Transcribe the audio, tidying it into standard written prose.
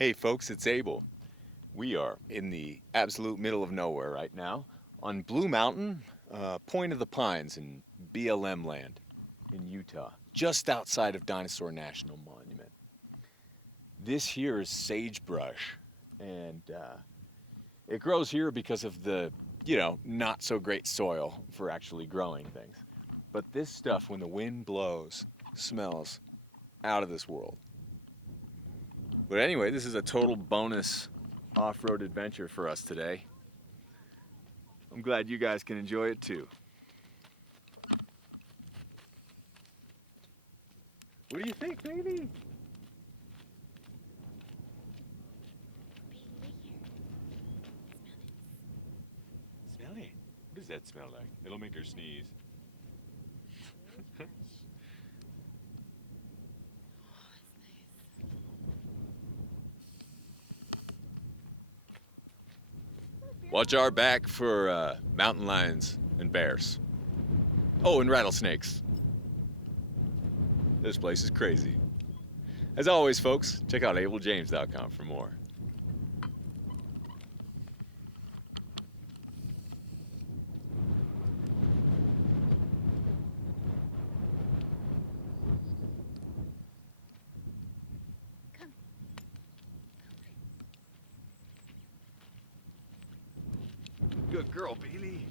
Hey folks, it's Abel. We are in the absolute middle of nowhere right now on Blue Mountain, Point of the Pines in BLM land in Utah, just outside of Dinosaur National Monument. This here is sagebrush, and it grows here because of the, not so great soil for actually growing things. But this stuff, when the wind blows, smells out of this world. But anyway, this is a total bonus off-road adventure for us today. I'm glad you guys can enjoy it too. What do you think, baby? Smell it. What does that smell like? It'll make her sneeze. Watch our back for mountain lions and bears. Oh, and rattlesnakes. This place is crazy. As always, folks, check out abeljames.com for more. Good girl, Bailey.